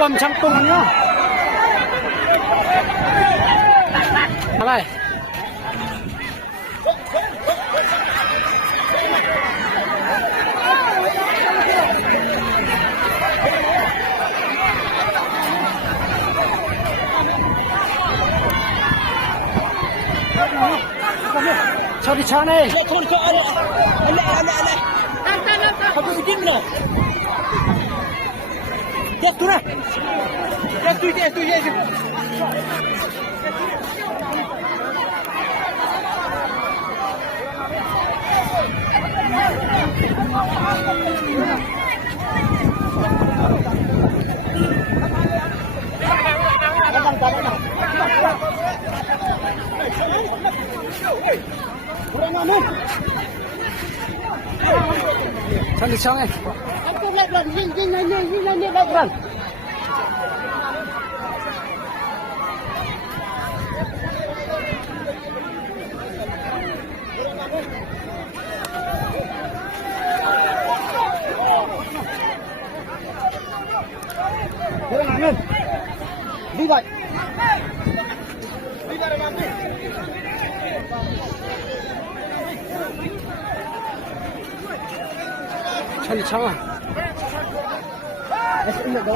บอมช่างปรุงเนาะอะไรชอบดิชาเน่เขาจะกินมั้ยเด็กตัวน่ะเด็กตัวชอบดิชาเน่aku lagยิงlag đi vậy 천이 창아 있는 거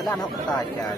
Jalan hok saja.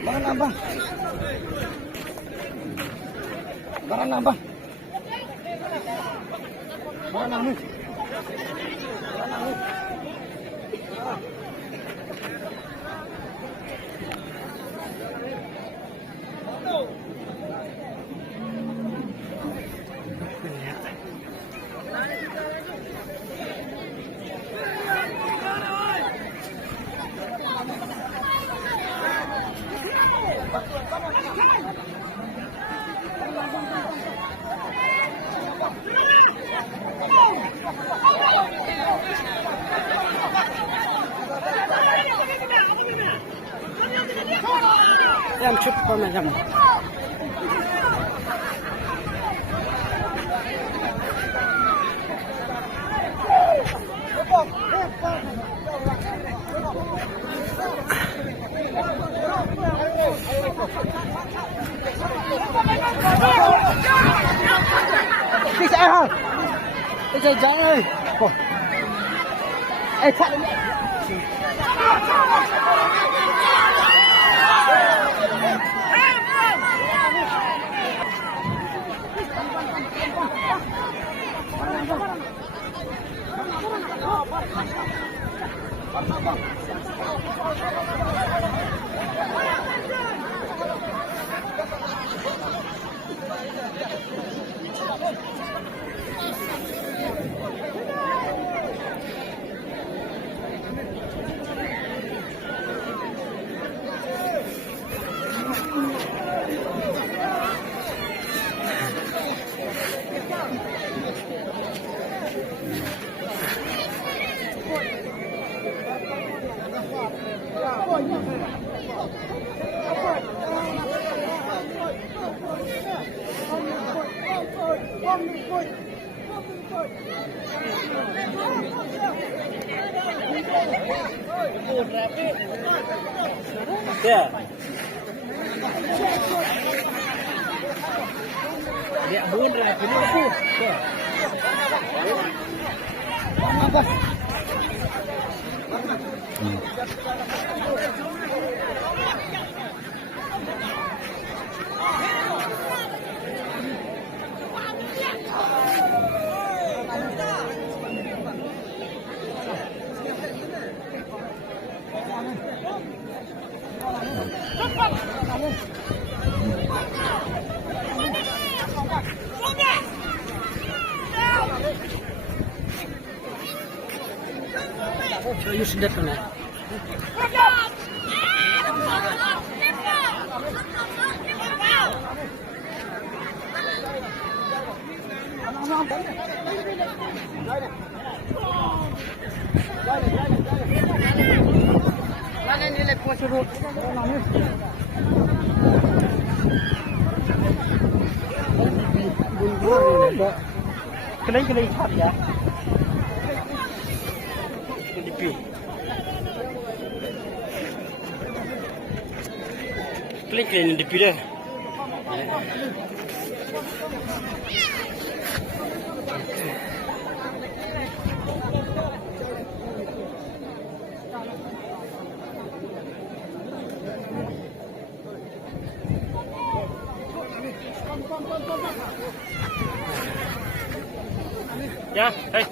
Barang nambah. Barang nambah. Barang nambah. Yang cukup macam Cái xe hả? Cái xe trắng ơi. Ê, chạy. Ya. Dia bun dah, ini aku. Już depnę. Kelai hot ya. Kelai di pira. Ya, hey.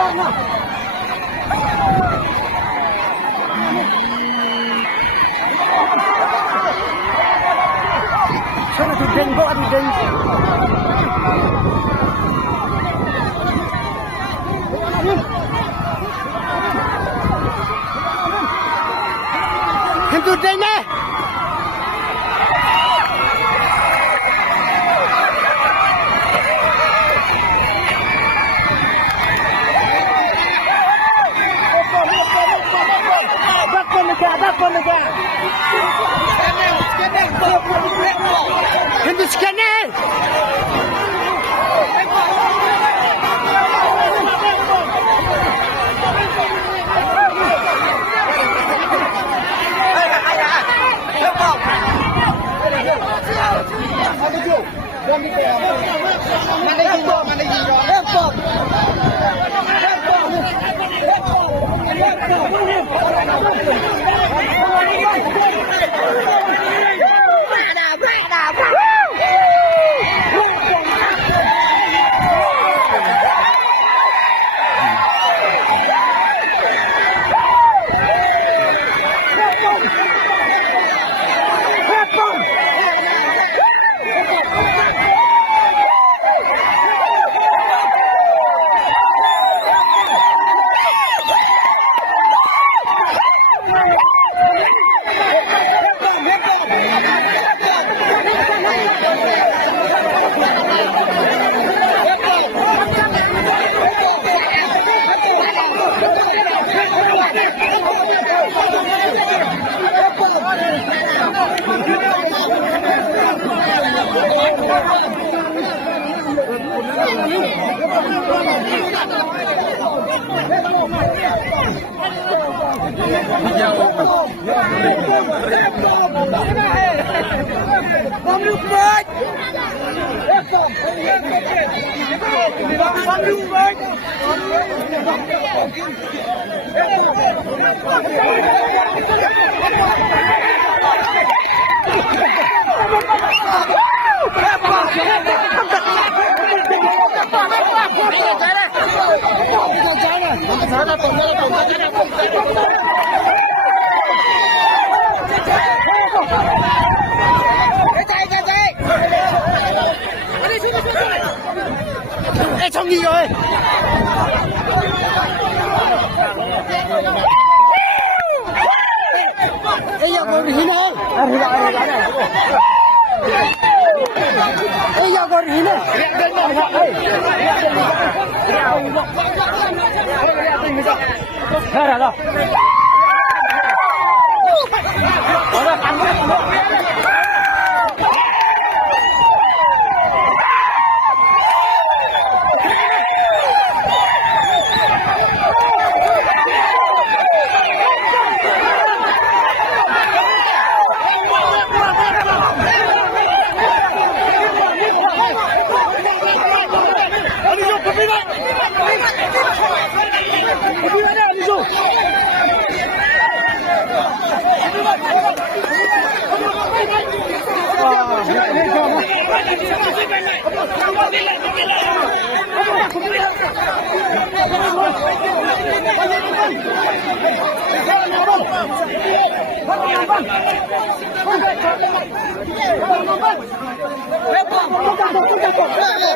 Jangan. Sana tu denggo adu denggo. Hindu dene. Hindu scanner. Xong gì rồi? Ê giờ còn gì nữa? Ê giờ còn gì nữa? Hết rồi. Hãy subscribe cho kênh Ghiền Mì Gõ để không bỏ lỡ những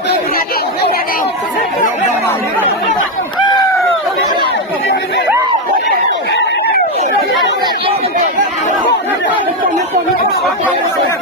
video hấp dẫn.